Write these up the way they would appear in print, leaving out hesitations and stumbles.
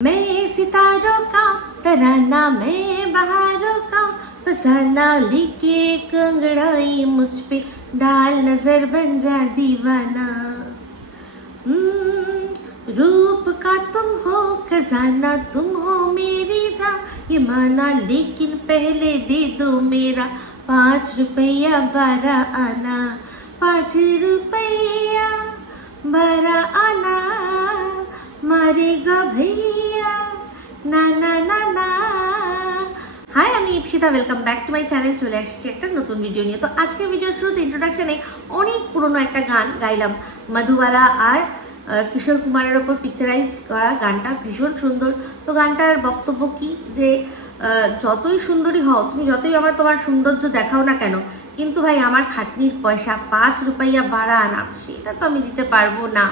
मैं सितारों का तराना, मैं बहारों का फसाना, लेके कंगड़ाई मुझ पे डाल नजर बन जा दीवाना। रूप का तुम हो खजाना, तुम हो मेरी जान ये माना, लेकिन पहले दे दो मेरा 5 रुपया 12 आना। 5 रुपया 12 आना मारेगा भैया ना ना ना ना। हाय, আমি Ipsita, welcome back to my channel. চলে আসছি একটা নতুন ভিডিও নিয়ে। তো আজকের ভিডিওর শুরুতে ইন্ট্রোডাকশনে অনেক পুরনো একটা গান গাইলাম, মধুবালা আর কিশোর কুমারের ওপর পিকচারাইজ করা গানটা ভীষণ সুন্দর। তো গানটার বক্তব্য কি যে যতই সুন্দরী হও তুমি, যতই তোমার সৌন্দর্য দেখাও না কেন, কিন্তু ভাই আমার খাটনির পয়সা 5 রুপইয়া 12 আনা সেটা তো আমি দিতে পারবো না।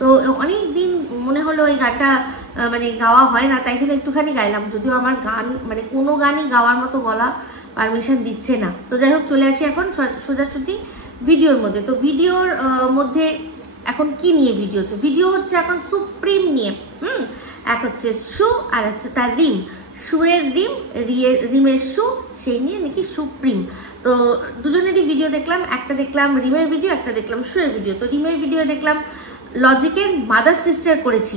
তো অনেক দিন মনে হলো এই গানটা গাওয়া হয় না, তাই জন্য একটুখানি গাইলাম। যদিও আমার গান কোনো গানই গাওয়ার মতো গলা পারমিশন দিচ্ছে না। তো যাই হোক, চলে আসি এখন সোজাসুজি ভিডিওর মধ্যে। তো ভিডিওর মধ্যে এখন কি নিয়ে ভিডিও হচ্ছে? ভিডিও হচ্ছে এখন সুপ্রিম নিয়ে। এক হচ্ছে শু আর হচ্ছে তার রিম, শুয়ের রিম, রিমের শু, সেই নিয়ে নাকি সুপ্রিম। তো দুজনেরই ভিডিও দেখলাম, একটা দেখলাম রিমের ভিডিও, একটা দেখলাম শুয়ের ভিডিও। তো রিমের ভিডিও দেখলাম লজিকের মাদার সিস্টার করেছি।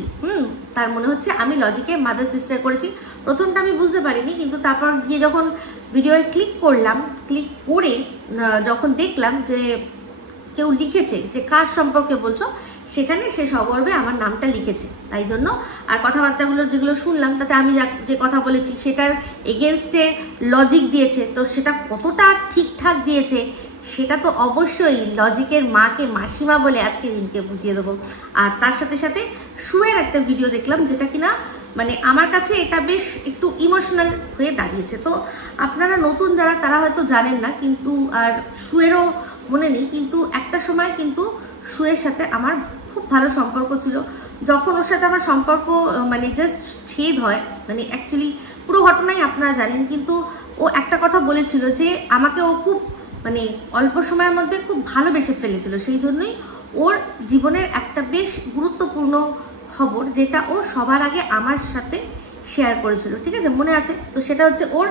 তার মনে হচ্ছে আমি লজিকের মাদার সিস্টার করেছি। প্রথমটা আমি বুঝতে পারিনি, কিন্তু তারপর গিয়ে যখন ভিডিওয়ে ক্লিক করলাম, ক্লিক করে যখন দেখলাম যে কেউ লিখেছে যে কার সম্পর্কে বলছো, সেখানে সে সগর্বে আমার নামটা লিখেছে। তাই জন্য আর কথাবার্তাগুলো যেগুলো শুনলাম, তাতে আমি যে কথা বলেছি সেটার এগেনস্টে লজিক দিয়েছে। তো সেটা কতটা ঠিকঠাক দিয়েছে সেটা তো অবশ্যই লজিকের মাকে মাসিমা বলে আজকে রিমকে বুঝিয়ে দেবো। আর তার সাথে সাথে শুয়ের একটা ভিডিও দেখলাম, যেটা কিনা আমার কাছে এটা বেশ একটু ইমোশনাল হয়ে দাঁড়িয়েছে। তো আপনারা নতুন যারা, তারা হয়তো জানেন না, কিন্তু আর শুয়েরও মনে নেই, কিন্তু একটা সময় কিন্তু শুয়ের সাথে আমার খুব ভালো সম্পর্ক ছিল। যখন ওর সাথে আমার সম্পর্ক জাস্ট ছেদ হয়, অ্যাকচুয়ালি পুরো ঘটনাই আপনারা জানেন, কিন্তু ও একটা কথা বলেছিল যে আমাকে ও খুব অল্প সময়ের মধ্যে খুব ভালোবেসে ফেলেছিল। সেই জন্যই ওর জীবনের একটা বেশ গুরুত্বপূর্ণ খবর, যেটা ও সবার আগে আমার সাথে শেয়ার করেছিল। ঠিক আছে, মনে আছে? তো সেটা হচ্ছে ওর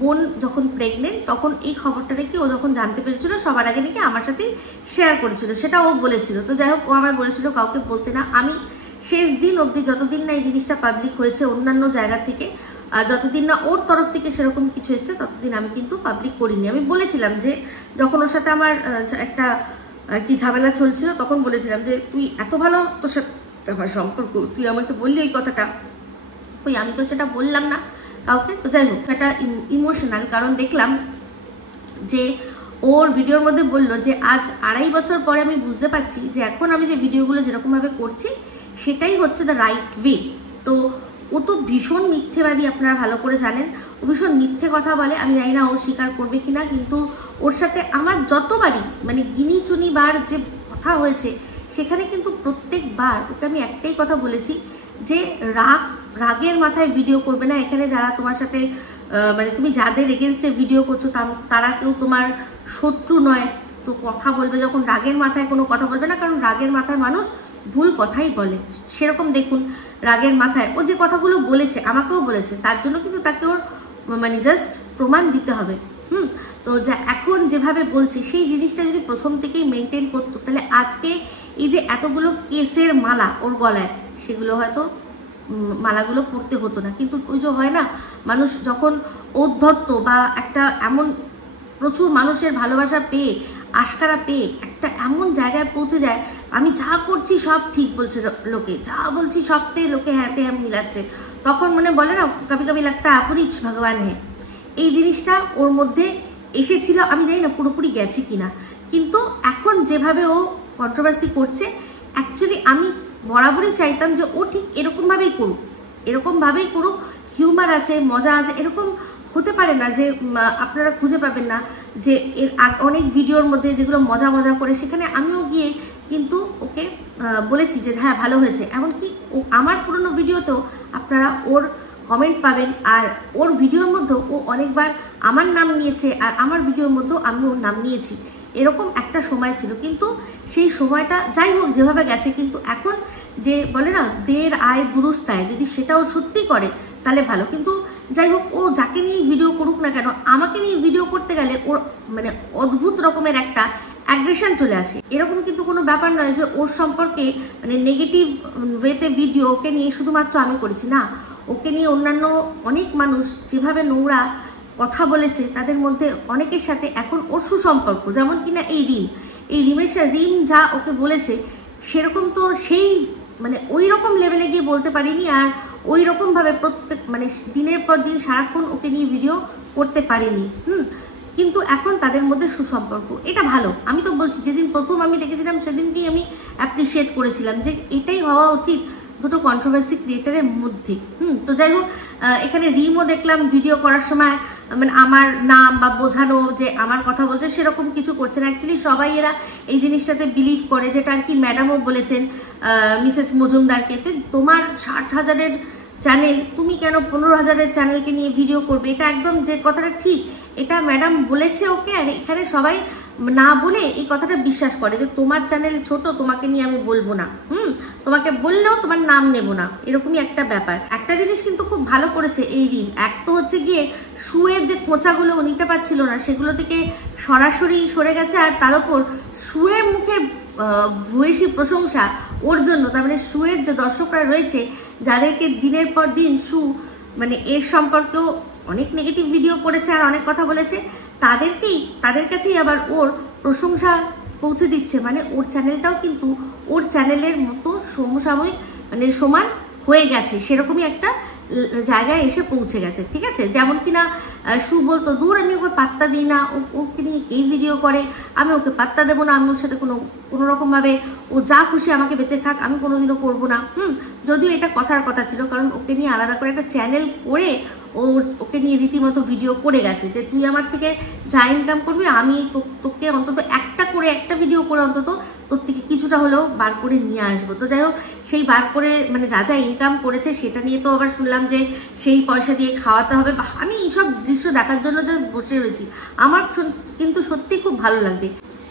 বোন যখন প্রেগনেন্ট, তখন এই খবরটা নাকি ও যখন জানতে পেরেছিল সবার আগে নাকি আমার সাথেই শেয়ার করেছিল, সেটা ও বলেছিল। তো যাই হোক, ও আমায় বলেছিল কাউকে বলতে না। আমি শেষ দিন অবধি, যতদিন না এই জিনিসটা পাবলিক হয়েছে অন্যান্য জায়গা থেকে, আর যতদিন না ওর তরফ থেকে সেরকম কিছু এসছে, ততদিন আমি কিন্তু পাবলিক করিনি। আমি বলেছিলাম যে যখন ওর সাথে আমার একটা আর কি ঝামেলা চলছিল, তখন বলেছিলাম যে তুই এত ভালো, তোর সাথে আমার সম্পর্ক, তুই আমাকে বললি ওই কথাটা, ওই আমি তো সেটা বললাম না কাউকে। তো যাই হোক, এটা ইমোশনাল, কারণ দেখলাম যে ওর ভিডিওর মধ্যে বললো যে আজ 2.5 বছর পরে আমি বুঝতে পারছি যে এখন আমি যে ভিডিওগুলো যেরকমভাবে করছি সেটাই হচ্ছে দ্য রাইট ওয়ে। তো ও তো ভীষণ মিথ্যেবাদী, আপনারা ভালো করে জানেন। ও ভীষণ মিথ্যে কথা বলে। আমি জানি না ও স্বীকার করবে কিনা, কিন্তু ওর সাথে আমার যতবারই গিনি চুনি বার যে কথা হয়েছে, সেখানে কিন্তু প্রত্যেকবার ওকে আমি একটাই কথা বলেছি যে রাগের মাথায় ভিডিও করবে না। এখানে যারা তোমার সাথে তুমি যাদের এগেনস্টে ভিডিও করছো তারা কেউ তোমার শত্রু নয়। তো কথা বলবে যখন রাগের মাথায় কোনো কথা বলবে না, কারণ রাগের মাথায় মানুষ ভুল কথাই বলে। সেরকম দেখুন, রাগের মাথায় ও যে কথাগুলো বলেছে, আমাকেও বলেছে, তার জন্য কিন্তু তাকে ওর জাস্ট প্রমাণ দিতে হবে। তো যা এখন যেভাবে বলছে, সেই জিনিসটা যদি প্রথম থেকেই মেনটেন করতো, তাহলে আজকে এই যে এতগুলো কেসের মালা ওর গলায়, সেগুলো হয়তো মালাগুলো পড়তে হতো না। কিন্তু ওই যে হয় না, মানুষ যখন ঔদ্ধত্য বা একটা এমন প্রচুর মানুষের ভালোবাসা পেয়ে, আশকারা পেয়ে একটা এমন জায়গায় পৌঁছে যায়, আমি যা করছি সব ঠিক বলছে লোকে, যা বলছি সবটাই লোকে হ্যাঁতে হ্যাঁ মিলাচ্ছে, তখন বলে না, কবি কবি লাগতা আপুরিচ ভগবান হ্যাঁ। এই জিনিসটা ওর মধ্যে এসেছিল। আমি জানি না পুরোপুরি গেছে কিনা, কিন্তু এখন যেভাবে ও কন্ট্রোভার্সি করছে, অ্যাকচুয়ালি আমি বরাবরই চাইতাম যে ও ঠিক এরকমভাবেই করুক। হিউমার আছে, মজা আছে। এরকম হতে পারে না যে আপনারা খুঁজে পাবেন না যে এর অনেক ভিডিওর মধ্যে যেগুলো মজা মজা করে, সেখানে আমিও গিয়ে কিন্তু ওকে বলেছি যে হ্যাঁ ভালো হয়েছে। এমনকি ও আমার পুরনো ভিডিওতেও আপনারা ওর কমেন্ট পাবেন, আর ওর ভিডিওর মধ্যেও ও অনেকবার আমার নাম নিয়েছে, আর আমার ভিডিওর মধ্যেও আমি ওর নাম নিয়েছি। এরকম একটা সময় ছিল, কিন্তু সেই সময়টা যাই হোক যেভাবে গেছে, কিন্তু এখন যে বলে না দের আয় দুরুস্ত আয়, যদি সেটাও সত্যি করে তাহলে ভালো। কিন্তু যাই হোক, ও যাকে নিয়ে ভিডিও করুক না কেন, আমাকে নিয়ে ভিডিও করতে গেলে ওর মানে অদ্ভুত রকমের একটা অ্যাগ্রেশন চলে আসে। এরকম কিন্তু কোনো ব্যাপার নয় যে ওর সম্পর্কে মানে নেগেটিভ ওয়েতে ভিডিও ওকে নিয়ে শুধুমাত্র আমি করেছি, না, ওকে নিয়ে অন্যান্য অনেক মানুষ যেভাবে নোংরা কথা বলেছে, তাদের মধ্যে অনেকের সাথে এখন ওর সুসম্পর্ক। যেমন কিনা এই রিম যা ওকে বলেছে, সেরকম তো সেই মানে ওই রকম লেভেলে গিয়ে বলতে পারিনি, আর ওই রকম ভাবে প্রত্যেক মানে দিনের পর দিন সারাক্ষণ ওকে নিয়ে ভিডিও করতে পারিনি। কিন্তু এখন তাদের মধ্যে সুসম্পর্ক, এটা ভালো। আমি তো বলছি, যেদিন প্রথম আমি দেখেছিলাম সেদিনকেই আমি অ্যাপ্রিসিয়েট করেছিলাম যে এটাই হওয়া উচিত দুটো কন্ট্রোভার্সি ক্রিয়েটারের মধ্যে। তো যাই হোক, এখানে রিমও দেখলাম ভিডিও করার সময় মানে আমার নাম বা বোঝানো যে আমার কথা বলছে সেরকম কিছু করছে না। অ্যাকচুয়ালি সবাই এরা এই জিনিসটাতে বিলিভ করে, যেটা আর কি ম্যাডামও বলেছেন মিসেস মজুমদারকে, তোমার 60,000-এর চ্যানেল, তুমি কেন 15,000-এর চ্যানেলকে নিয়ে ভিডিও করবে? এটা একদম যে কথাটা ঠিক, এটা ম্যাডাম বলেছে ওকে। আর এখানে সবাই না বলে এই কথাটা বিশ্বাস করে যে তোমার চ্যানেল ছোট, তোমাকে নিয়ে আমি বলবো না, তোমাকে বললেও তোমার নাম নেব না, এরকমই একটা ব্যাপার। একটা জিনিস কিন্তু খুব ভালো করেছে এই রিম, এক তো হচ্ছে গিয়ে শুয়ের যে কোঁচাগুলো ও নিতে পারছিল না সেগুলো থেকে সরাসরি সরে গেছে, আর তার উপর শুয়ের মুখের ভূয়সী প্রশংসা ওর জন্য। তার মানে শুয়ের যে দর্শকরা রয়েছে, যাদেরকে দিনের পর দিন মানে এর সম্পর্কেও অনেক নেগেটিভ ভিডিও করেছে আর অনেক কথা বলেছে, তাদের কাছেই আবার ওর প্রশংসা পৌঁছে দিচ্ছে। মানে ওর চ্যানেলটাও কিন্তু ওর চ্যানেলের মতো সমসাময়িক মানে সমান হয়ে গেছে, সেরকমই একটা জায়গায় এসে পৌঁছে গেছে। ঠিক আছে, যেমন কিনা সু বলতো, দূর আমি ওকে পাত্তা দিই না, ওকে নিয়ে এই ভিডিও করে, আমি ওকে পাত্তা দেবো না, আমি ওর সাথে কোনো রকম ভাবে ও যা খুশি আমাকে বেঁচে থাক, আমি কোনোদিনও করবো না। যদিও এটা কথার কথা ছিল, কারণ ওকে নিয়ে আলাদা করে একটা চ্যানেল করে ওকে নিয়ে রীতিমতো ভিডিও করে গেছে যে তুই আমার থেকে যা ইনকাম করবি, আমি তোকে অন্তত একটা ভিডিও করে অন্তত তোর থেকে কিছুটা হলেও বার করে নিয়ে আসবো। তো যাই হোক, সেই বার করে মানে যা যা ইনকাম করেছে সেটা নিয়ে তো আবার শুনলাম যে সেই পয়সা দিয়ে খাওয়াতে হবে। আমি এইসব দৃশ্য দেখার জন্য জাস্ট বসে রয়েছি, আমার কিন্তু সত্যি খুব ভালো লাগবে।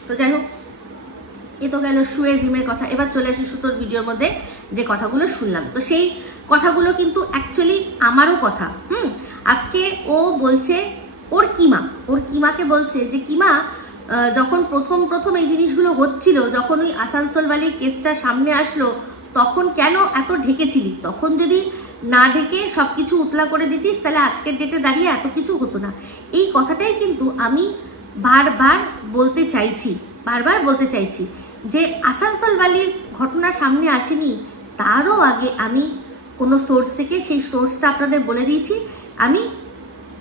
তো যাই হোক, এ তো গেল শুয়ের রিমের কথা। এবার চলে আসি সুতোর ভিডিওর মধ্যে যে কথাগুলো শুনলাম। তো সেই কথাগুলো কিন্তু অ্যাকচুয়ালি আমারও কথা। আজকে ও বলছে ওর কিমাকে বলছে যে কিমা, যখন প্রথম এই জিনিসগুলো হচ্ছিল, যখন ওই আসানসোল বালির কেসটা সামনে আসলো, তখন কেন এত ঢেকেছিলি? তখন যদি না ঢেকে সবকিছু উতলা করে দিতিস, তাহলে আজকের ডেটে দাঁড়িয়ে এত কিছু হতো না। এই কথাটাই কিন্তু আমি বারবার বলতে চাইছি যে আসানসোল বালির ঘটনা সামনে আসেনি, তারও আগে আমি কোনো সোর্স থেকে, সেই সোর্সটা আপনাদের বলে দিয়েছি, আমি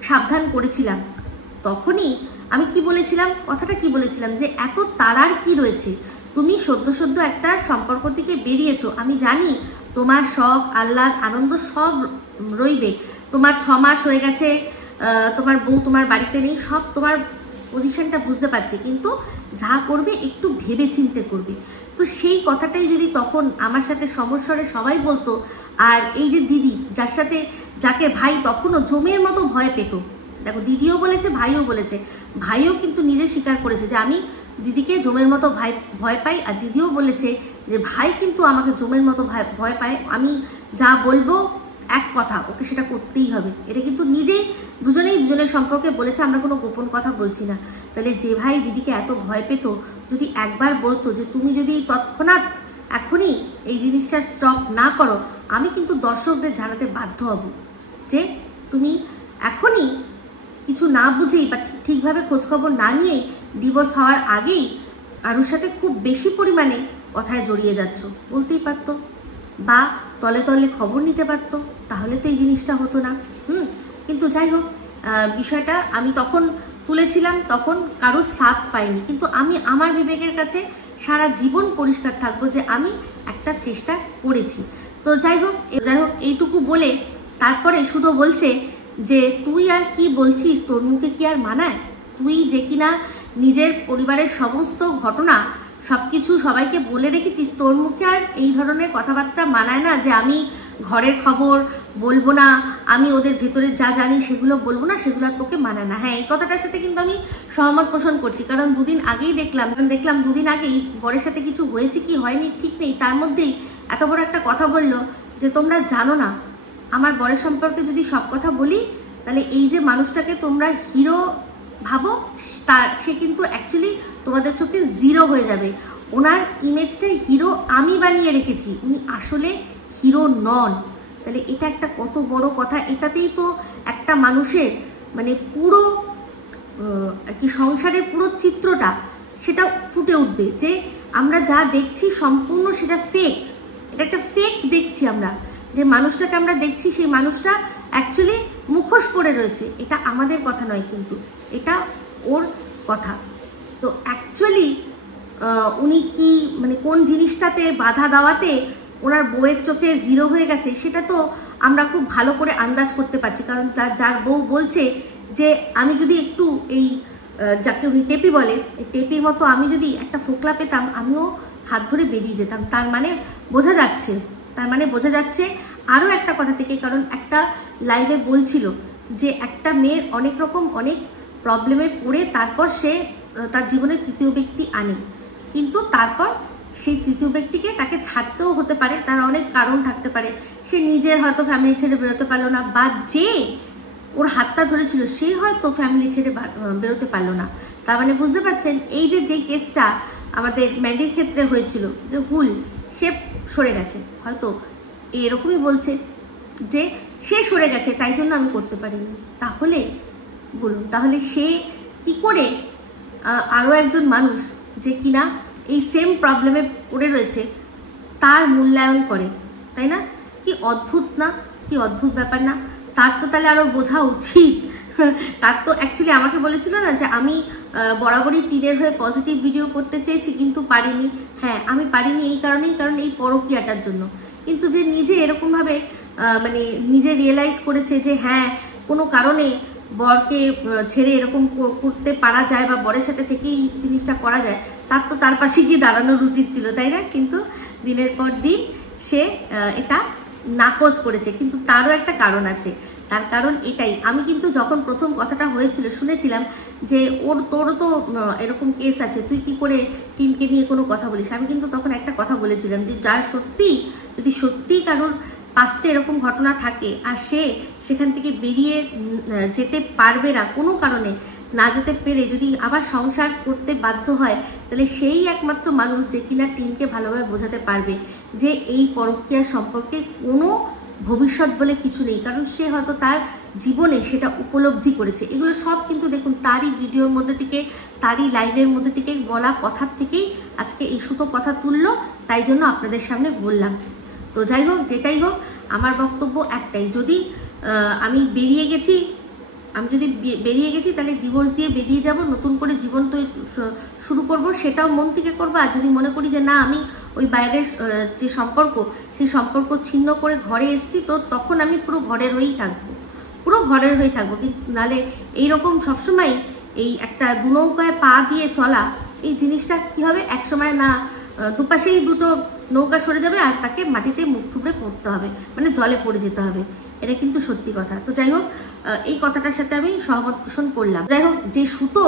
সাবধান করেছিলাম। তখনই আমি কথাটা কি বলেছিলাম, যে এত তাড়ার কি রয়েছে? তুমি সদ্য একটা সম্পর্ক থেকে বেরিয়েছো, আমি জানি তোমার শখ আহ্লাদ আনন্দ সব রইবে, তোমার 6 মাস হয়ে গেছে, তোমার বউ তোমার বাড়িতে নেই, সব তোমার পজিশনটা বুঝতে পারছি, কিন্তু যা করবে একটু ভেবে চিন্তে করবে। তো সেই কথাটাই যদি তখন আমার সাথে সমস্যারে সবাই বলতো, আর এই যে দিদি যাকে ভাই তখনও জমের মতো ভয় পেত, দেখো দিদিও বলেছে ভাইও বলেছে, ভাইও কিন্তু নিজে স্বীকার করেছে যে আমি দিদিকে জমের মতো ভয় পাই, আর দিদিও বলেছে যে ভাই কিন্তু আমাকে জমের মতো ভয় পায়, আমি যা বলবো এক কথা, ওকে সেটা করতেই হবে। এটা কিন্তু দুজনেই দুজনের সম্পর্কে বলেছে, আমরা কোনো গোপন কথা বলছি না। তাহলে যে ভাই দিদিকে এত ভয় পেত, যদি একবার বলতো যে তুমি যদি তৎক্ষণাৎ এখনই এই জিনিসটা স্টপ না করো, আমি কিন্তু দর্শকদের জানাতে বাধ্য হব যে তুমি এখনই কিছু না বুঝেই বা ঠিকভাবে খোঁজখবর না নিয়েই ডিভোর্স হওয়ার আগেই কারোর সাথে খুব বেশি পরিমাণে কথায় জড়িয়ে যাচ্ছ, বলতেই পারতো, বা তলে তলে খবর নিতে পারতো, তাহলে তো এই জিনিসটা হতো না। কিন্তু যাই হোক, বিষয়টা আমি তখন তুলেছিলাম, তখন কারোর সাথ পাইনি, কিন্তু আমি আমার বিবেকের কাছে সারা জীবন পরিষ্কার থাকবো যে আমি একটা চেষ্টা করেছি। তো যাই হোক এইটুকু বলে তারপরে শুধু বলছে যে তুই আর কি বলছিস, তোর মুখে কি আর মানায়? তুই যে কিনা নিজের পরিবারের সমস্ত ঘটনা সবকিছু সবাইকে বলে রেখেছিস, তোর মুখে আর এই ধরনের কথাবার্তা মানায় না যে আমি ঘরের খবর বলবো না, আমি ওদের ভেতরে যা জানি সেগুলো বলবো না, সেগুলো আর তোকে মানে না। হ্যাঁ, এই কথাটার সাথে কিন্তু আমি সহমত পোষণ করছি, কারণ দুদিন আগেই দেখলাম দুদিন আগেই বরের সাথে কিছু হয়েছে কি হয়নি ঠিক নেই, তার মধ্যেই এত বড় একটা কথা বললো যে তোমরা জানো না আমার বরের সম্পর্কে যদি সব কথা বলি তাহলে এই যে মানুষটাকে তোমরা হিরো ভাবো সে কিন্তু অ্যাকচুয়ালি তোমাদের চোখে জিরো হয়ে যাবে। ওনার ইমেজটাই হিরো আমি বানিয়ে রেখেছি, উনি আসলে হিরো নন। তাহলে এটা একটা কত বড় কথা। এটাতেই তো একটা মানুষের মানে পুরো কি সংসারের পুরো চিত্রটা সেটা ফুটে উঠবে, যে আমরা যা দেখছি সম্পূর্ণ সেটা ফেক। এটা একটা ফেক দেখছি আমরা, যে মানুষটাকে আমরা দেখছি সেই মানুষটা অ্যাকচুয়ালি মুখোশ পরে রয়েছে। এটা আমাদের কথা নয়, কিন্তু এটা ওর কথা। তো অ্যাকচুয়ালি উনি কি মানে কোন জিনিসটাতে বাধা দেওয়াতে ওনার বউয়ের চোখে জিরো হয়ে গেছে সেটা তো আমরা খুব ভালো করে আন্দাজ করতে পারছি। কারণ যার বউ বলছে যে আমি যদি একটু এই যাকে উনি টেপি বলে, এই টেপির মতো আমি যদি একটা ফোকলা পেতাম আমিও হাত ধরে বেরিয়ে যেতাম। তার মানে বোঝা যাচ্ছে আরও একটা কথা থেকে, কারণ একটা লাইভে বলছিল যে একটা মেয়ের অনেক রকম অনেক প্রবলেমে পড়ে তারপর সে তার জীবনে তৃতীয় ব্যক্তি আনে, কিন্তু তারপর সেই তৃতীয় ব্যক্তিকে তাকে ছাড়তেও হতে পারে, তার অনেক কারণ থাকতে পারে। সে নিজের হয়তো ফ্যামিলি ছেড়ে বেরোতে পারলো না, বা যে ওর হাতটা ধরেছিল সে হয়তো ফ্যামিলি ছেড়ে বেরোতে পারলো না। তার মানে বুঝতে পারছেন এই যে কেসটা আমাদের ম্যান্ডির ক্ষেত্রে হয়েছিল, যে ভুল সে সরে গেছে, হয়তো এরকমই বলছে যে সে সরে গেছে তাই জন্য আমি করতে পারিনি। তাহলে বলুন, তাহলে সে কি করে আরো একজন মানুষ যে কিনা এই সেম প্রবলেমে পড়ে রয়েছে তার মূল্যায়ন করে, তাই না? কি অদ্ভুত না, কি অদ্ভুত ব্যাপার না? তার তো তাহলে আরো বোঝা উচিত। তার তো অ্যাকচুয়ালি আমাকে বলেছিল না যে আমি বরাবরই টিনের হয়ে পজিটিভ ভিডিও করতে চেয়েছি কিন্তু পারিনি। হ্যাঁ, আমি পারিনি এই কারণেই, কারণ এই পরকীয়াটার জন্য। কিন্তু যে নিজে এরকম ভাবে মানে নিজে রিয়েলাইজ করেছে যে হ্যাঁ কোনো কারণে বরকে ছেড়ে এরকম করতে পারা যায় বা বরের সাথে থেকেই জিনিসটা করা যায়, তার তো তার পাশে গিয়ে দাঁড়ানোর উচিত ছিল, তাই না? কিন্তু দিনের পর দিন সে এটা নাকচ করেছে। কিন্তু তারও একটা কারণ আছে, তার কারণ এটাই। আমি কিন্তু যখন প্রথম কথাটা হয়েছিল শুনেছিলাম যে তোরও তো এরকম কেস আছে, তুই কি করে টিমকে নিয়ে কোনো কথা বলিস। আমি কিন্তু তখন একটা কথা বলেছিলাম যে যার যদি সত্যি কারোর পাস্টে এরকম ঘটনা থাকে আর সে সেখান থেকে বেরিয়ে যেতে পারবে না, কোনো কারণে না যেতে পেরে যদি আবার সংসার করতে বাধ্য হয়, তাহলে সেই একমাত্র মানুষ যে কিনা টিমকে ভালোভাবে বোঝাতে পারবে যে এই পরকীয়ার সম্পর্কে কোনো ভবিষ্যৎ বলে কিছু নেই, কারণ সে হয়তো তার জীবনে সেটা উপলব্ধি করেছে। এগুলো সব কিন্তু দেখুন তারই ভিডিওর মধ্যে থেকে, তারই লাইভের মধ্যে থেকে বলা কথার থেকেই আজকে এই সুতো কথা তুললো, তাই জন্য আপনাদের সামনে বললাম। তো যাই হোক, যেটাই হোক, আমার বক্তব্য একটাই, যদি আমি বেরিয়ে গেছি তাহলে ডিভোর্স দিয়ে বেরিয়ে যাব, নতুন করে জীবন তো শুরু করব, সেটাও মন থেকে করবো। আর যদি মনে করি যে না আমি ওই বাইরের যে সম্পর্ক সেই সম্পর্ক ছিন্ন করে ঘরে এসেছি, তো তখন আমি পুরো ঘরের হয়েই থাকবো। কিন্তু নাহলে এইরকম সবসময় এই একটা দুনৌকায় পা দিয়ে চলা, এই জিনিসটা কি হবে, একসময় না দুপাশেই দুটো নৌকা সরে যাবে আর তাকে মাটিতে মুখ থুবড়ে পড়তে হবে, মানে জলে পড়ে যেতে হবে। এটা কিন্তু সত্যি কথা। তো যাই হোক, এই কথাটার সাথে আমি সহমত পোষণ করলাম। যাই হোক, যে সুতো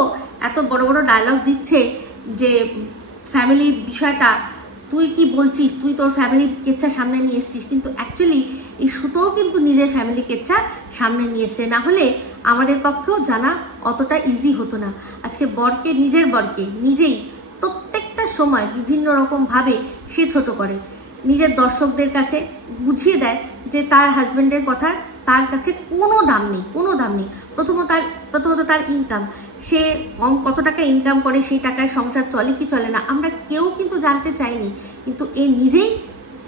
এত বড় বড় ডায়লগ দিচ্ছে যে ফ্যামিলির বিষয়টা তুই কি বলছিস, তুই তোর ফ্যামিলি কেচ্ছা সামনে নিয়ে এসছিস, কিন্তু অ্যাকচুয়ালি এই সুতোও কিন্তু নিজের ফ্যামিলি কেচ্ছা সামনে নিয়ে এসছে, না হলে আমাদের পক্ষেও জানা অতটা ইজি হতো না। আজকে নিজের বরকে নিজেই প্রত্যেকটা সময় বিভিন্ন রকম ভাবে সে ছোট করে, নিজের দর্শকদের কাছে বুঝিয়ে দেয় যে তার হাজবেন্ডের কথা তার কাছে কোনো দাম নেই। প্রথমত তার ইনকাম, সে কত টাকা ইনকাম করে, সেই টাকায় সংসার চলে কি চলে না আমরা কেউ কিন্তু জানতে চাইনি, কিন্তু এ নিজেই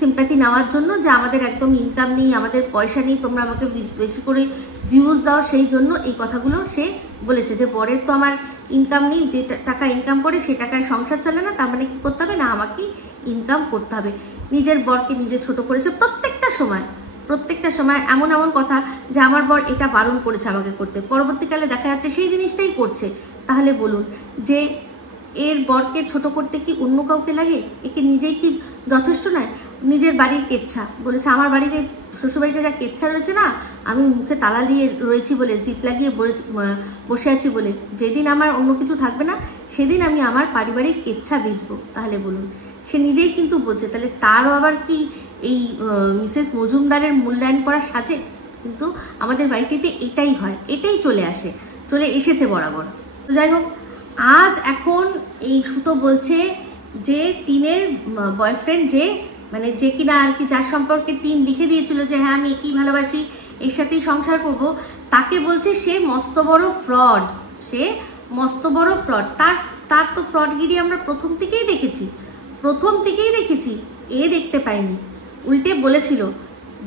সিম্প্যাথি নেওয়ার জন্য যে আমাদের একদম ইনকাম নেই, আমাদের পয়সা নেই, তোমরা আমাকে বেশি করে ভিউজ দাও, সেই জন্য এই কথাগুলো সে বলেছে যে বরের তো আমার ইনকাম নেই, যে টাকা ইনকাম করে সে টাকায় সংসার চলে না, তার মানে কি করতে হবে না আমাকে ইনকাম করতে হবে। নিজের বরকে নিজে ছোট করেছে প্রত্যেকটা সময় এমন কথা যে আমার বর এটা বারণ করেছে আমাকে করতে, পরবর্তীকালে দেখা যাচ্ছে সেই জিনিসটাই করছে। তাহলে বলুন যে এর বরকে ছোট করতে কি অন্য কাউকে লাগে, একে নিজেই কি যথেষ্ট নয়? নিজের বাড়ির কেচ্ছা বলেছে, আমার বাড়িতে শ্বশুরবাড়িতে যা কেচ্ছা রয়েছে না, আমি মুখে তালা দিয়ে রয়েছি বলে, জিপ লাগিয়ে বসে আছি বলে, যেদিন আমার অন্য কিছু থাকবে না সেদিন আমি আমার পারিবারিক কেচ্ছা বেচবো। তাহলে বলুন, সে নিজেই কিন্তু বলছে, তাহলে তারও আবার কি এই মিসেস মজুমদারের মূল্যায়ন করা সাজে? কিন্তু আমাদের বাড়িটিতে এটাই হয়, এটাই চলে এসেছে বরাবর। তো যাই হোক, আজ এখন এই সুতো বলছে যে টিনের বয়ফ্রেন্ড, যে মানে যে কিনা আর কি, যার সম্পর্কে টিন লিখে দিয়েছিল যে হ্যাঁ আমি একেই ভালোবাসি, এর সাথেই সংসার করব, তাকে বলছে সে মস্ত বড় ফ্রড, সে মস্ত বড় ফ্রড। তার তো ফ্রডগিরি আমরা প্রথম থেকেই দেখেছি, এ দেখতে পাইনি। উল্টে বলেছিল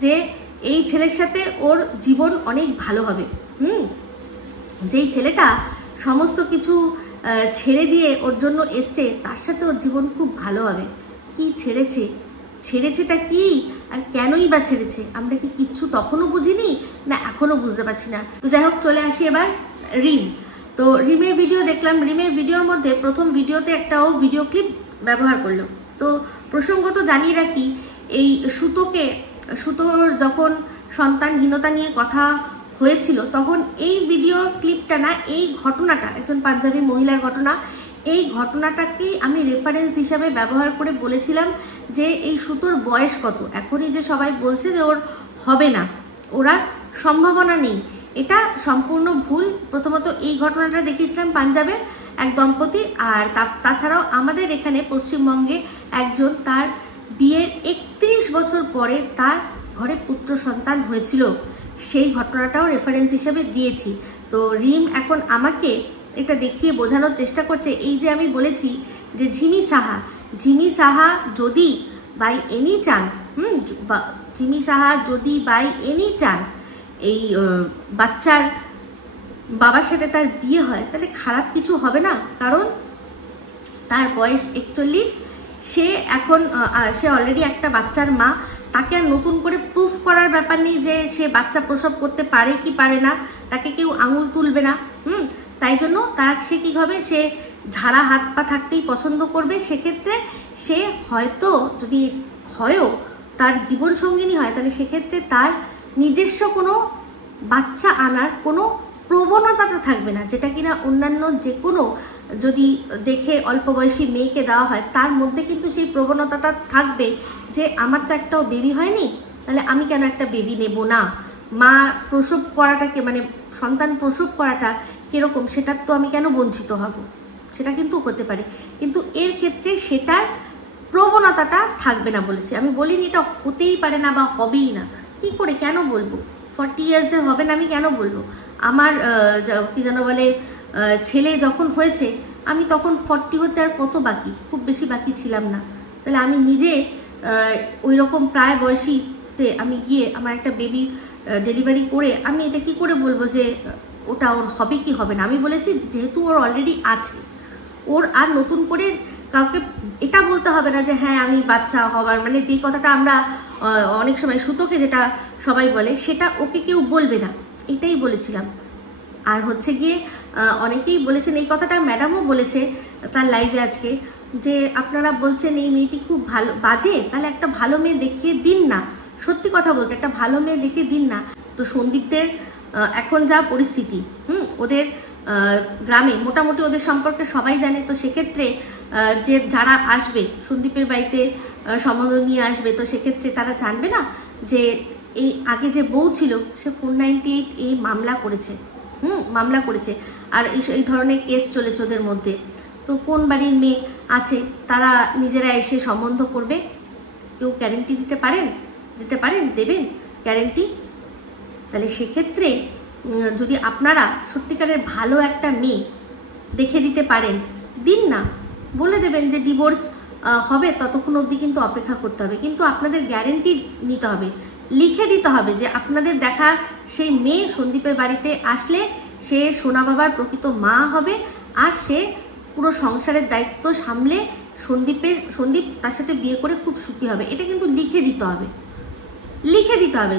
যে এই ছেলের সাথে ওর জীবন অনেক ভালো হবে। যেই ছেলেটা সমস্ত কিছু ছেড়ে দিয়ে ওর জন্য এসছে, তার সাথে ওর জীবন খুব ভালো হবে। কি ছেড়েছেটা কি, আর কেনই বা ছেড়েছে, আমরা কি কিচ্ছু তখনও বুঝিনি না এখনো বুঝতে পারছি না। তো যাই হোক, চলে আসি এবার রিম। তো রিমের ভিডিও দেখলাম, রিমের ভিডিওর মধ্যে প্রথম ভিডিওতে একটাও ভিডিও ক্লিপ ব্যবহার করলো। তো প্রসঙ্গত জানিয়ে রাখি, এই সুতোর যখন সন্তানহীনতা নিয়ে কথা হয়েছিল, তখন এই ভিডিও ক্লিপটা না, এই ঘটনাটা, একজন পাঞ্জাবি মহিলার ঘটনা, এই ঘটনাটাকে আমি রেফারেন্স হিসাবে ব্যবহার করে বলেছিলাম যে এই সুতোর বয়স কত। এখনই যে সবাই বলছে যে ওর হবে না, ওরা সম্ভাবনা নেই, এটা সম্পূর্ণ ভুল। প্রথমত এই ঘটনাটা দেখিয়েছিলাম পাঞ্জাবের এক দম্পতি, আর তাছাড়াও আমাদের এখানে পশ্চিমবঙ্গে একজন, তার বিয়ের 31 বছর পরে তার ঘরে পুত্র সন্তান হয়েছিল, সেই ঘটনাটাও রেফারেন্স হিসেবে দিয়েছি। তো রিম এখন আমাকে এটা দেখিয়ে বোঝানোর চেষ্টা করছে, এই যে আমি বলেছি যে ঝিমি সাহা যদি বাই এনি চান্স এই বাচ্চার বাবার সাথে তার বিয়ে হয়, তাহলে খারাপ কিছু হবে না, কারণ তার বয়স 41, সে এখন সে অলরেডি একটা বাচ্চার মা, তাকে আর নতুন করে প্রুফ করার ব্যাপার নেই যে সে বাচ্চা প্রসব করতে পারে কি পারে না, তাকে কেউ আঙুল তুলবে না। তাই জন্য সে কি হবে, সে ঝাড়া হাত পা থাকতেই পছন্দ করবে। সেক্ষেত্রে সে হয়তো, যদি হয়ও তার জীবন সঙ্গিনী হয়, তাহলে সেক্ষেত্রে তার নিজস্ব কোনো বাচ্চা আনার কোনো প্রবণতাটা থাকবে না, যেটা কিনা অন্যান্য যে কোনো যদি দেখে অল্প বয়সী মেয়েকে দেওয়া হয়, তার মধ্যে কিন্তু সেই প্রবণতাটা থাকবে যে আমার তো একটাও বেবি হয়নি, তাহলে আমি কেন একটা বেবি নেব না। মা প্রসব করাটাকে, মানে সন্তান প্রসব করাটা কিরকম, সেটার তো আমি কেন বঞ্চিত হব, সেটা কিন্তু হতে পারে। কিন্তু এর ক্ষেত্রে সেটার প্রবণতাটা থাকবে না বলেছি। আমি বলিনি এটা হতেই পারে না বা হবেই না, কি করে কেন বলবো? 40 ইয়ার্সে হবে না আমি কেন বলবো? আমার কি যেন বলে, ছেলে যখন হয়েছে আমি তখন 40 হতে আর কত বাকি, খুব বেশি বাকি ছিলাম না। তাহলে আমি নিজে ওই রকম প্রায় বয়সীতে আমি গিয়ে আমার একটা বেবি ডেলিভারি করে আমি এটা কি করে বলবো যে ওটা ওর হবে কি হবে না? আমি বলেছি যেহেতু ওর অলরেডি আছে, ওর আর নতুন করে কাউকে এটা বলতে হবে না যে হ্যাঁ আমি বাচ্চা হবার, মানে যেই কথাটা আমরা অনেক সময় সুতোকে যেটা সবাই বলে, সেটা ওকে কেউ বলবে না, এটাই বলেছিলাম। আর হচ্ছে গিয়ে অনেকেই বলেছেন এই কথাটা, ম্যাডামও বলেছে তার লাইভে আজকে, যে আপনারা বলছেন এই মেয়েটি খুব ভালো বাজে, তাহলে একটা ভালো মেয়ে দেখিয়ে দিন না। সত্যি কথা বলতে একটা ভালো মেয়ে দেখিয়ে দিন না। তো সন্দীপদের এখন যা পরিস্থিতি, ওদের গ্রামে মোটামুটি ওদের সম্পর্কে সবাই জানে। তো সেক্ষেত্রে যে যারা আসবে সন্দীপের বাড়িতে সম্বন্ধ নিয়ে আসবে, তো সেক্ষেত্রে তারা জানবে না যে এই আগে যে বউ ছিল সে 498A মামলা করেছে, আর এই ধরনের কেস চলেছে ওদের মধ্যে। তো কোন বাড়ির মেয়ে আছে তারা নিজেরা এসে সম্বন্ধ করবে? কেউ গ্যারেন্টি দিতে পারেন? দেবেন গ্যারেন্টি? তাহলে সেক্ষেত্রে যদি আপনারা সত্যিকারের ভালো একটা মেয়ে দেখে দিতে পারেন, দিন না, বলে দেবেন যে ডিভোর্স হবে, ততক্ষণ অবধি কিন্তু অপেক্ষা করতে হবে। কিন্তু আপনাদের গ্যারেন্টি নিতে হবে, লিখে দিতে হবে যে আপনাদের দেখা সেই মেয়ে সন্দীপের বাড়িতে আসলে সে সোনা বাবার প্রকৃত মা হবে, আর সে পুরো সংসারের দায়িত্ব সামলে সন্দীপ তার সাথে বিয়ে করে খুব সুখী হবে। এটা কিন্তু লিখে দিতে হবে।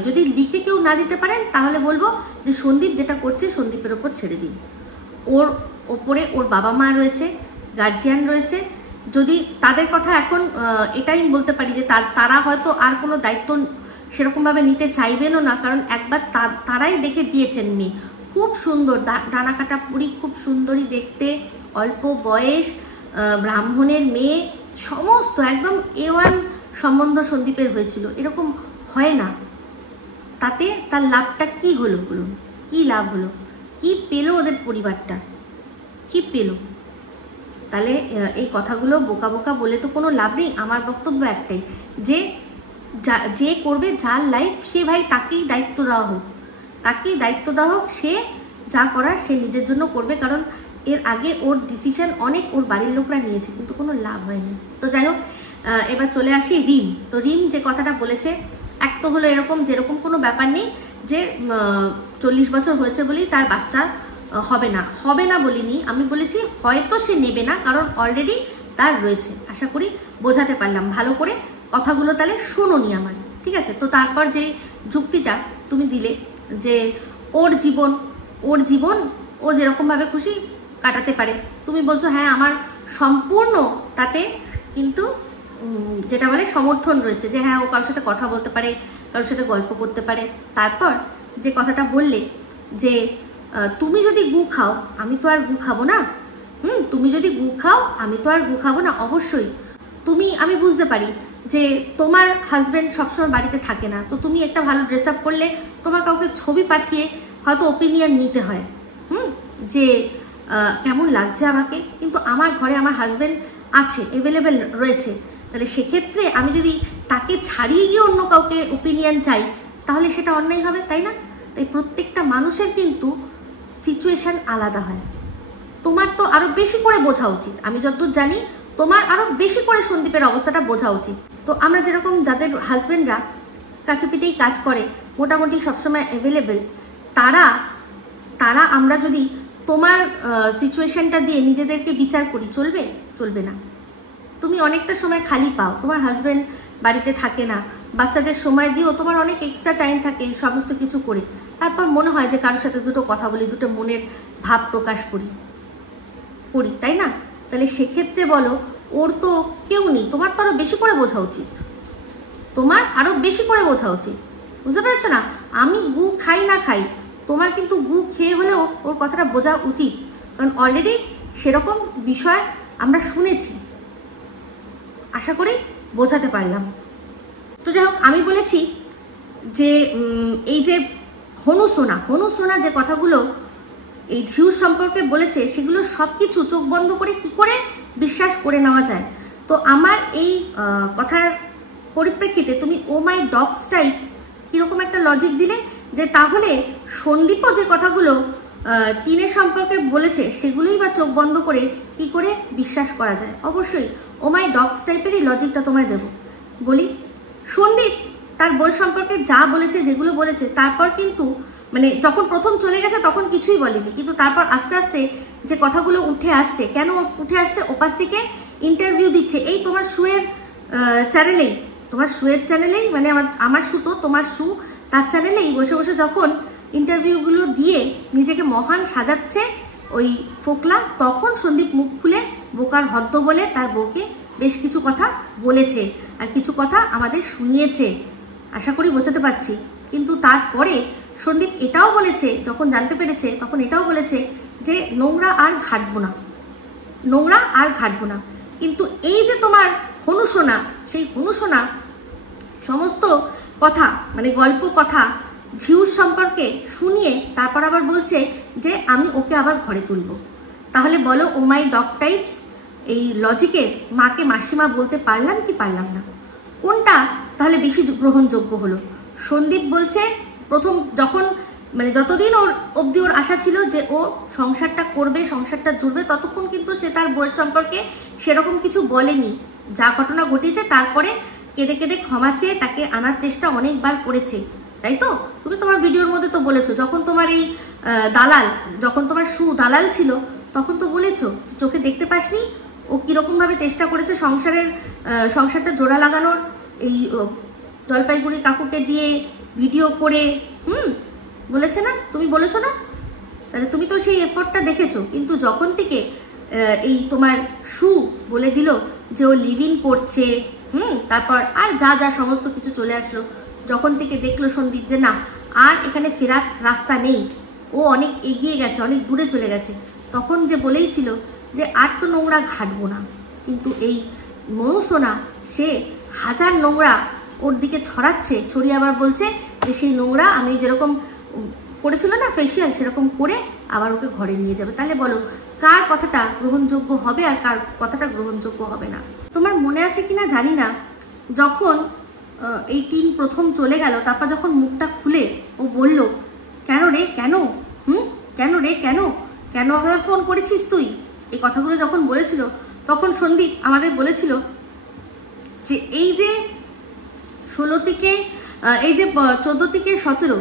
যদি লিখে কেউ না দিতে পারেন, তাহলে বলবো যে সন্দীপ যেটা করছে সন্দীপের ওপর ছেড়ে দিন। ওর ওপরে ওর বাবা মা রয়েছে, গার্জিয়ান রয়েছে, যদি তাদের কথা এখন এটাই বলতে পারি যে তারা হয়তো আর কোনো দায়িত্ব সেরকমভাবে নিতে চাইবেনও না, কারণ একবার তারাই দেখে দিয়েছেন মেয়ে খুব সুন্দর, ডানা কাটা পুরি, খুব সুন্দরী দেখতে, অল্প বয়স, ব্রাহ্মণের মেয়ে, সমস্ত একদম A1 সম্বন্ধ সন্দীপের হয়েছিল। এরকম হয় না, তাতে তার লাভটা কি হলো বলুন? কি লাভ হলো? কি পেলো ওদের পরিবারটা? কি পেলো? তাহলে এই কথাগুলো বোকা বোকা বলে তো কোনো লাভ নেই। আমার বক্তব্য একটাই, যে করবে, যার লাইফ, সে ভাই তাকেই দায়িত্ব দেওয়া হোক, তাকেই দায়িত্ব দেওয়া হোক। সে যা করার সে নিজের জন্য করবে, কারণ এর আগে ওর ডিসিশন অনেক ওর বাড়ির লোকরা নিয়েছে, কিন্তু কোনো লাভ হয়নি। তো যাই হোক, এবার চলে আসি রিম। তো রিম যে কথাটা বলেছে, এক তো হলো এরকম যেরকম কোনো ব্যাপার নেই যে 40 বছর হয়েছে বলেই তার বাচ্চা হবে না বলিনি, আমি বলেছি হয়তো সে নেবে না, কারণ অলরেডি তার রয়েছে। আশা করি বোঝাতে পারলাম ভালো করে। কথাগুলো তাহলে শোনোনি আমার, ঠিক আছে? তো তারপর যে যুক্তিটা তুমি দিলে যে ওর জীবন ও যেরকমভাবে খুশি কাটাতে পারে, তুমি বলছো হ্যাঁ আমার সম্পূর্ণ তাতে কিন্তু যেটা বলে সমর্থন রয়েছে, যে হ্যাঁ ও কারোর সাথে কথা বলতে পারে, কারোর সাথে গল্প করতে পারে। তারপর যে কথাটা বললে যে তুমি যদি গু খাও আমি তো আর গু খাবো না, তুমি যদি গু খাও আমি তো আর গু খাবো না। অবশ্যই আমি বুঝতে পারি যে তোমার হাজবেন্ড সবসময় বাড়িতে থাকে না, তো তুমি একটা ভালো ড্রেস আপ করলে তোমার কাউকে ছবি পাঠিয়ে হয়তো ওপিনিয়ন নিতে হয়, যে কেমন লাগছে আমাকে, কিন্তু আমার ঘরে আমার হাজবেন্ড আছে, অ্যাভেলেবেল রয়েছে। তাহলে সেক্ষেত্রে আমি যদি তাকে ছাড়িয়ে গিয়ে অন্য কাউকে ওপিনিয়ন চাই, তাহলে সেটা অন্যায় হবে, তাই না? তাই প্রত্যেকটা মানুষের কিন্তু সিচুয়েশন আলাদা হয়। তোমার তো আরো বেশি করে বোঝা উচিত, আমি যতদূর জানি তোমার আরো বেশি করে সন্দীপের অবস্থাটা বোঝা উচিত। তো আমরা যেরকম যাদের হাজবেন্ডরা কাছে পিঠেই কাজ করে, মোটামুটি সবসময় অ্যাভেলেবেল, তারা আমরা যদি তোমার সিচুয়েশনটা দিয়ে নিজেদেরকে বিচার করি, চলবে না। তুমি অনেকটা সময় খালি পাও, তোমার হাজবেন্ড বাড়িতে থাকে না, বাচ্চাদের সময় দিয়েও তোমার অনেক এক্সট্রা টাইম থাকে সমস্ত কিছু করে, তারপর মনে হয় যে কারোর সাথে দুটো কথা বলি, দুটো মনের ভাব প্রকাশ করি, তাই না? তাহলে সেক্ষেত্রে বলো ওর তো কেউ নেই, তোমার তো আরো বেশি করে বোঝা উচিত, বুঝতে পারছো না? আমি গু খাই না খাই, তোমার কিন্তু গু খেয়ে হলেও ওর কথাটা বোঝা উচিত, কারণ অলরেডি সেরকম বিষয় আমরা শুনেছি। আশা করি বোঝাতে পারলাম। তো যাই হোক, আমি বলেছি যে এই যে হনু সোনা যে কথাগুলো এই ঝিউর সম্পর্কে বলেছে, সেগুলো সবকিছু চোখ বন্ধ করে কি করে বিশ্বাস করে নেওয়া যায়। তো আমার এই কথার পরিপ্রেক্ষিতে তুমি ও মাই ডগস টাইপ কিরকম একটা লজিক দিলে, যে তাহলে সন্দীপও যে কথাগুলো টিনের সম্পর্কে বলেছে সেগুলোই বা চোখ বন্ধ করে কি করে বিশ্বাস করা যায়। অবশ্যই ও মাই ডগস টাইপেরই লজিকটা তোমায় দেব। বলি, সন্দীপ তার বই সম্পর্কে যা বলেছে, যেগুলো বলেছে, তারপর কিন্তু মানে যখন প্রথম চলে গেছে তখন কিছুই বলেনি, কিন্তু তারপর আস্তে আস্তে যে কথাগুলো উঠে আসছে, কেন উঠে আসছে? ওপাশ থেকে ইন্টারভিউ দিচ্ছে, এই তোমার শুয়ের চ্যানেলেই মানে আমার শু তো তোমার শু, তার চ্যানেলেই বসে বসে যখন ইন্টারভিউগুলো দিয়ে নিজেকে মহান সাজাচ্ছে ওই ফোকলা, তখন সন্দীপ মুখ খুলে বোকার হদ্দ বলে তার বউকে বেশ কিছু কথা বলেছে, আর কিছু কথা আমাদের শুনিয়েছে। আশা করি বোঝাতে পারছি। কিন্তু তারপরে সন্দীপ এটাও বলেছে, যখন জানতে পেরেছে তখন এটাও বলেছে যে নোংরা আর ঘাটবো না। কিন্তু এই যে তোমার হনু সোনা, সেই হনু সোনা সমস্ত কথা মানে গল্প কথা ঝিউর সম্পর্কে শুনিয়ে তারপর আবার বলছে যে আমি ওকে আবার ঘরে তুলবো। তাহলে বলো ও মাই ডগ টাইপস এই লজিকে মাকে মাসিমা বলতে পারলাম কি পারলাম না? কোনটা তাহলে বেশি গ্রহণযোগ্য হলো? সন্দীপ বলছে প্রথম যখন মানে যতদিন ওর অবধি ওর আশা ছিল যে ও সংসারটা করবে, সংসারটা জুড়বে, ততক্ষণ কিন্তু সে তার বউয়ের সম্পর্কে সেরকম কিছু বলেনি। যা ঘটনা ঘটেছে তারপরে কেঁদে কেঁদে ক্ষমা চেয়ে তাকে আনার চেষ্টা অনেকবার করেছে, তাই তো? তুমি তোমার ভিডিওর মধ্যে তো বলেছো, যখন তোমার এই যখন তোমার শু দালাল ছিল তখন তো বলেছো চোখে দেখতে পাসনি ও কিরকম ভাবে চেষ্টা করেছে সংসারটা জোড়া লাগানোর, এই জলপাইগুড়ি কাকুকে দিয়ে ভিডিও করে বলেছে না? তুমি বলেছো না? তাহলে তুমি তো সেই এফোর্টটা দেখেছো। কিন্তু যখন থেকে এই তোমার সু বলে দিল যে ও লিভ ইন করছে, তারপর আর যা যা সমস্ত কিছু চলে আসলো। যখন থেকে দেখলো সন্দীপ যে না আর এখানে ফেরার রাস্তা নেই, ও অনেক এগিয়ে গেছে, অনেক দূরে চলে গেছে, তখন যে বলেইছিল যে আর তো নোংরা ঘাটবো না। কিন্তু এই মনুসোনা সে হাজার নোংরা ওর দিকে ছড়াচ্ছে, ছড়িয়ে আবার বলছে যে সেই নোংরা আমি যেরকম করেছিল না ফেসিয়াল, সেরকম করে আবার ওকে ঘরে নিয়ে যাবে। তাহলে বলো কার কথাটা গ্রহণযোগ্য হবে আর কার কথাটা গ্রহণযোগ্য হবে না? তোমার মনে আছে কিনা জানি না, যখন এই টিন প্রথম চলে গেল, তারপর যখন মুখটা খুলে ও বলল কেন রে কেন, কেন রে কেন, কেন আমাকে ফোন করেছিস তুই, এই কথাগুলো যখন বলেছিল, তখন সন্দীপ আমাদের বলেছিল যে এই যে 16 থেকে এই যে 14 থেকে 17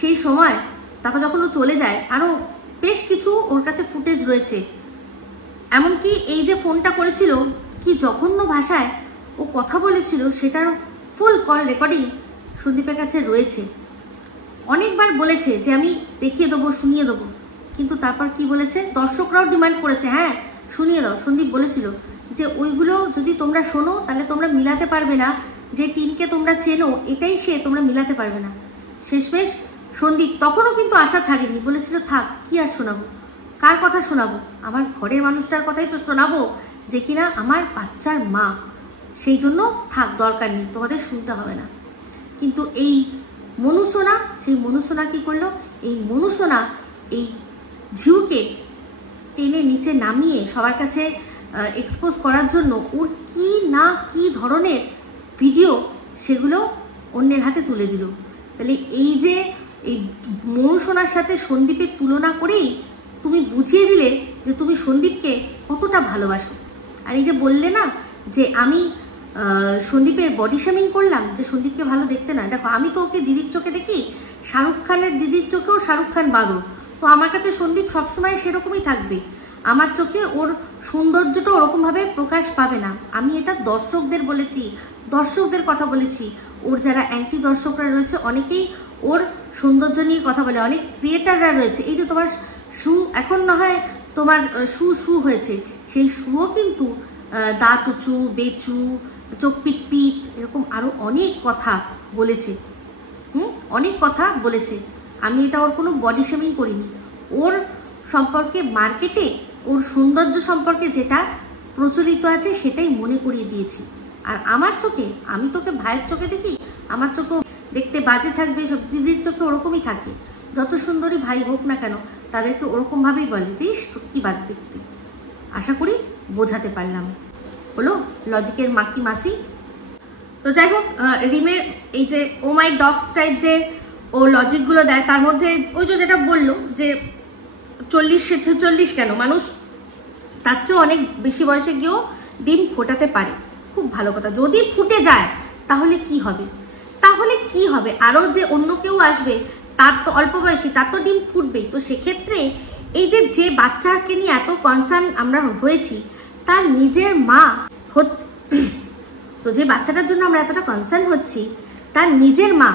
সেই সময়, তারপর যখন ও চলে যায় আরো বেশ কিছু ওর কাছে ফুটেজ রয়েছে। এমনকি এই যে ফোনটা করেছিল, কি জঘন্য ভাষায় ও কথা বলেছিল সেটারও ফুল কল রেকর্ডিং সন্দীপের কাছে রয়েছে। অনেকবার বলেছে যে আমি দেখিয়ে দেবো, শুনিয়ে দেবো, কিন্তু তারপর কি বলেছে, দর্শকরাও ডিমান্ড করেছে হ্যাঁ শুনিয়ে দাও। সন্দীপ বলেছিল যে ওইগুলো যদি তোমরা শোনো তাহলে তোমরা মিলাতে পারবে না, যে টিনকে তোমরা চেনো এটাই সে, তোমরা মিলাতে পারবে না। শেষমেশ সন্দীপ তখনও কিন্তু আশা ছাড়েনি, বলেছিল থাক কি আর শোনাবো, কার কথা শোনাবো, আমার ঘরের মানুষটার কথাই তো শোনাবো যে কিনা আমার বাচ্চার মা, সেই জন্য থাক দরকার নেই, তোমাদের শুনতে হবে না। কিন্তু এই মনুসোনা, সেই মনুসোনা কি করলো, এই মনুসোনা এই ঝিউকে টেনে নিচে নামিয়ে সবার কাছে এক্সপোজ করার জন্য ওর কি না কি ধরনের ভিডিও সেগুলো অন্যের হাতে তুলে দিল। তাহলে এই যে এই মনুসোনার সাথে সন্দীপের তুলনা করেই তুমি বুঝিয়ে দিলে যে তুমি সন্দীপকে কতটা ভালোবাসো। আর এই যে বললে না যে আমি সন্দীপের বডি শেমিং করলাম, যে সন্দীপকে ভালো দেখতে না, দেখো আমি তো ওকে দিদির চোখে দেখি, শাহরুখ খানের দিদির চোখেও শাহরুখ খান বাদর, তো আমার কাছে সন্দীপ সবসময় সেরকমই থাকবে, আমার চোখে ওর সৌন্দর্যটা ওরকম ভাবে প্রকাশ পাবে না। আমি এটা দর্শকদের বলেছি, দর্শকদের কথা বলেছি, ওর যারা অ্যান্টি দর্শকরা রয়েছে অনেকেই ওর সৌন্দর্য নিয়ে কথা বলে, অনেক ক্রিয়েটাররা রয়েছে। এই যে তোমার শু এখন না হয় তোমার শু হয়েছে, সেই শুও কিন্তু দাঁত উঁচু, বেচু, চোখ পিট এরকম আরো অনেক কথা বলেছে, অনেক কথা বলেছে। আমি এটা ওর কোনো বডি শেমিং করিনি, ওর সম্পর্কে মার্কেটে ওর সৌন্দর্য সম্পর্কে যেটা প্রচলিত আছে সেটাই মনে করিয়ে দিয়েছি। আর আমার চোখে, আমি তোকে ভাইয়ের চোখে দেখি, আমার চোখেও দেখতে বাজে থাকবে, সব দিদির চোখে ওরকমই থাকে, যত সুন্দরী ভাই হোক না কেন তাদেরকে ওরকম ভাবেই বলে দিস তোকে কি বাজে দেখতে। আশা করি বোঝাতে পারলাম, হলো লজিকের মাকি মাসি। তো যাই হোক, রিমের এই যে ও মাই ডগস টাইপ যে ও লজিকগুলো দেয়, তার মধ্যে ওই যে যেটা বললো যে 40-46 কেন, মানুষ তার চেয়েও অনেক বেশি বয়সে গিয়েও ডিম ফোটাতে পারে, খুব ভালো কথা। যদি ফুটে যায় তাহলে কি হবে, তাহলে কি হবে, আরো যে অন্য কেউ আসবে তার তো অল্প বয়সী, তার তো ডিম ফুটবেই। তো সেক্ষেত্রে এই যে বাচ্চাকে নিয়ে এত কনসার্ন আমরা হয়েছি, তার নিজের মা হচ্ছে, তো যে বাচ্চাটার জন্য আমরা এতটা কনসার্ন হচ্ছি তার নিজের মা,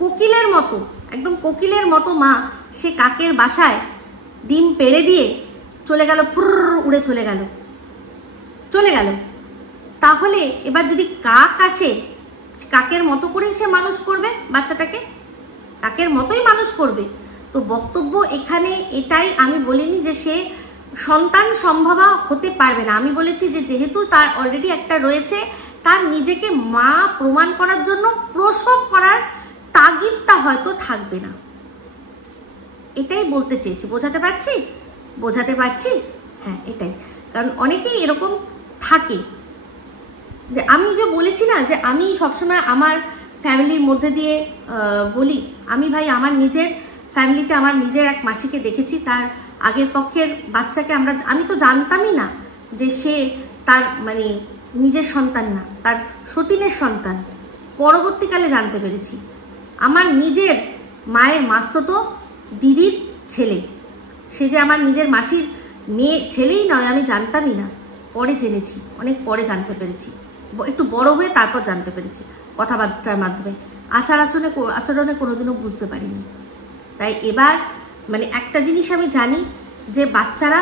কোকিলের মতো, একদম কোকিলের মতো মা, সে কাকের বাসায় ডিম পেড়ে দিয়ে চলে গেল, উড়ে চলে গেল। তাহলে এবার যদি কাক আসে, কাকের মতো করেই সে মানুষ করবে বাচ্চাটাকে, কাকের মতোই মানুষ করবে। তো বক্তব্য এখানে এটাই, আমি বলিনি যে সে সন্তান সম্ভবা হতে পারবে না, আমি বলেছি যে যেহেতু তার অলরেডি একটা রয়েছে, তার নিজেকে মা প্রমাণ করার জন্য প্রসব করার তাগিদটা হয়তো থাকবে না, এটাই বলতে চেয়েছি। বোঝাতে পারছি হ্যাঁ এটাই। কারণ অনেকেই এরকম থাকে, যে আমি যে বলেছি না যে আমি সবসময় আমার ফ্যামিলির মধ্যে দিয়ে বলি, আমি ভাই আমার নিজের ফ্যামিলিতে আমার নিজের এক মাসিকে দেখেছি, তার আগের পক্ষের বাচ্চাকে আমি তো জানতামই না যে সে তার মানে নিজের সন্তান না, তার সতীনের সন্তান, পরবর্তীকালে জানতে পেরেছি। আমার নিজের মায়ের মাসতো দিদির ছেলে, সে যে আমার নিজের মাসির মেয়ে ছেলেই নয় আমি জানতামই না, পরে জেনেছি, অনেক পরে জানতে পেরেছি, একটু বড় হয়ে তারপর জানতে পেরেছি কথাবার্তার মাধ্যমে, আচরণে কোনোদিনও বুঝতে পারিনি। তাই এবার মানে একটা জিনিস আমি জানি যে বাচ্চারা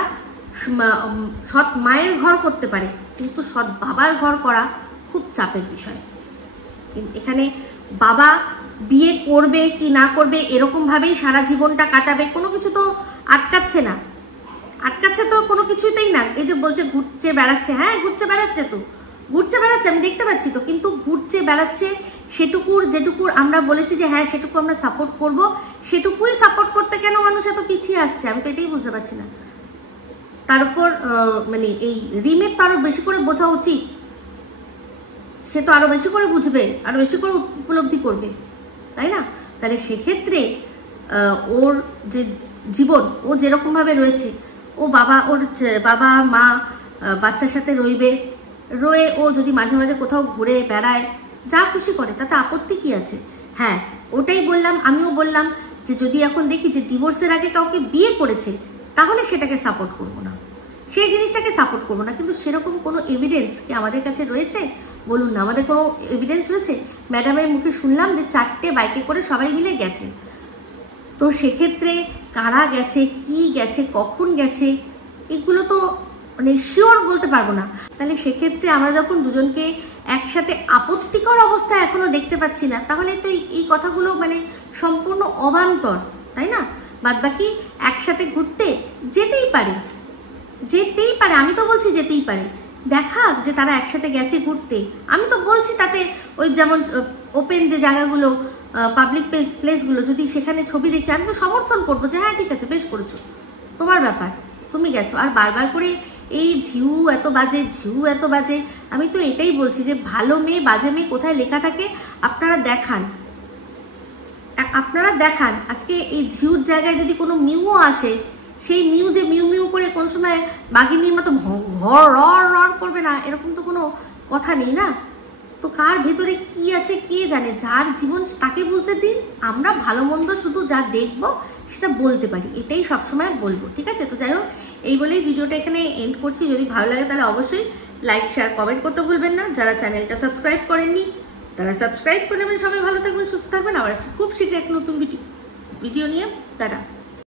সৎ মায়ের ঘর করতে পারে, কিন্তু সৎ বাবার ঘর করা খুব চাপের বিষয়। এখানে বাবা বিয়ে করবে কি না করবে এরকম ভাবেই সারা জীবনটা কাটাবে, কোনো কিছু তো আটকাচ্ছে না, আটকাচ্ছে তো কোনো কিছুতেই না। এই যে বলছে ঘুরছে বেড়াচ্ছে, হ্যাঁ ঘুরছে বেড়াচ্ছে, তো ঘুরছে বেড়াচ্ছে আমি দেখতে পাচ্ছি তো, কিন্তু ঘুরছে বেড়াচ্ছে যেটুকুর আমরা বলেছি যে হ্যাঁ সেটুকু আমরা সাপোর্ট করব, সেটুকুই সাপোর্ট করতে কেন মানুষ এত পিছিয়ে আসছে, আমি তো এটাই বুঝতে পারছি না। তার উপর মানে এই রিমের তো আরো বেশি করে বোঝা উচিত, সে তো আরো বেশি করে বুঝবে, আরো বেশি করে উপলব্ধি করবে, তাই না? তাহলে সেক্ষেত্রে ওর যে জীবন ও যেরকম ভাবে রয়েছে, ওর বাবা মা বাচ্চার সাথে রয়ে ও যদি মাঝে মাঝে কোথাও ঘুরে বেড়ায়, যা খুশি করে, তাতে আপত্তি কি আছে? হ্যাঁ ওটাই বললাম, আমিও বললাম যে যদি এখন দেখি যে ডিভোর্সের আগে কাউকে বিয়ে করেছে, তাহলে সেটাকে সাপোর্ট করবো না, সেই জিনিসটাকে সাপোর্ট করবো না। কিন্তু সেরকম কোনো এভিডেন্স কি আমাদের কাছে রয়েছে? বলুন না, আমাদের কোনো এভিডেন্স রয়েছে? ম্যাডামের মুখে শুনলাম যে 4টে বাইকে করে সবাই মিলে গেছে, তো সেক্ষেত্রে কারা গেছে, কি গেছে, কখন গেছে, এগুলো তো মানে শিওর বলতে পারবো না। তাহলে সেক্ষেত্রে আমরা যখন দুজনকে একসাথে আপত্তিকর অবস্থায় এখনো দেখতে পাচ্ছি না, তাহলে তো এই কথাগুলো মানে সম্পূর্ণ অবান্তর, তাই না? বাদ বাকি একসাথে ঘুরতে যেতেই পারে, আমি তো বলছি যেতেই পারে, দেখাক যে তারা একসাথে গেছে ঘুরতে। আমি তো বলছি তাতে ওই যেমন ওপেন যে জায়গাগুলো, পাবলিক প্লেসগুলো, যদি সেখানে ছবি দেখি আমি তো সমর্থন করবো যে হ্যাঁ ঠিক আছে, বেশ করেছো, তোমার ব্যাপার, তুমি গেছো। আর বারবার করে এই ঝিউ এত বাজে, আমি তো এটাই বলছি যে ভালো মেয়ে বাজে মেয়ে কোথায় লেখা থাকে আপনারা দেখান। আজকে এই ঝিউর জায়গায় যদি কোনো মিউও আসে, সেই মিউ যে মিউ করে কোন সময় বাঘিনীর মতো রর করবে না, এরকম তো কোনো কথা নেই না। তো কার ভেতরে কি আছে কে জানে, যার জীবন তাকে বুঝতে দিন, আমরা ভালো মন্দ শুধু যা দেখবো সেটা বলতে পারি, এটাই সবসময় বলবো, ঠিক আছে? তো যাই হোক, এই বলেই ভিডিওটা এখানে এন্ড করছি। যদি ভালো লাগে তাহলে অবশ্যই লাইক শেয়ার কমেন্ট করতে ভুলবেন না। যারা চ্যানেলটা সাবস্ক্রাইব করেননি তারা সাবস্ক্রাইব করে নেবেন। সবাই ভালো থাকবেন, সুস্থ থাকবেন। আবার আসছি খুব শীঘ্রই এক নতুন ভিডিও নিয়ে। টাটা।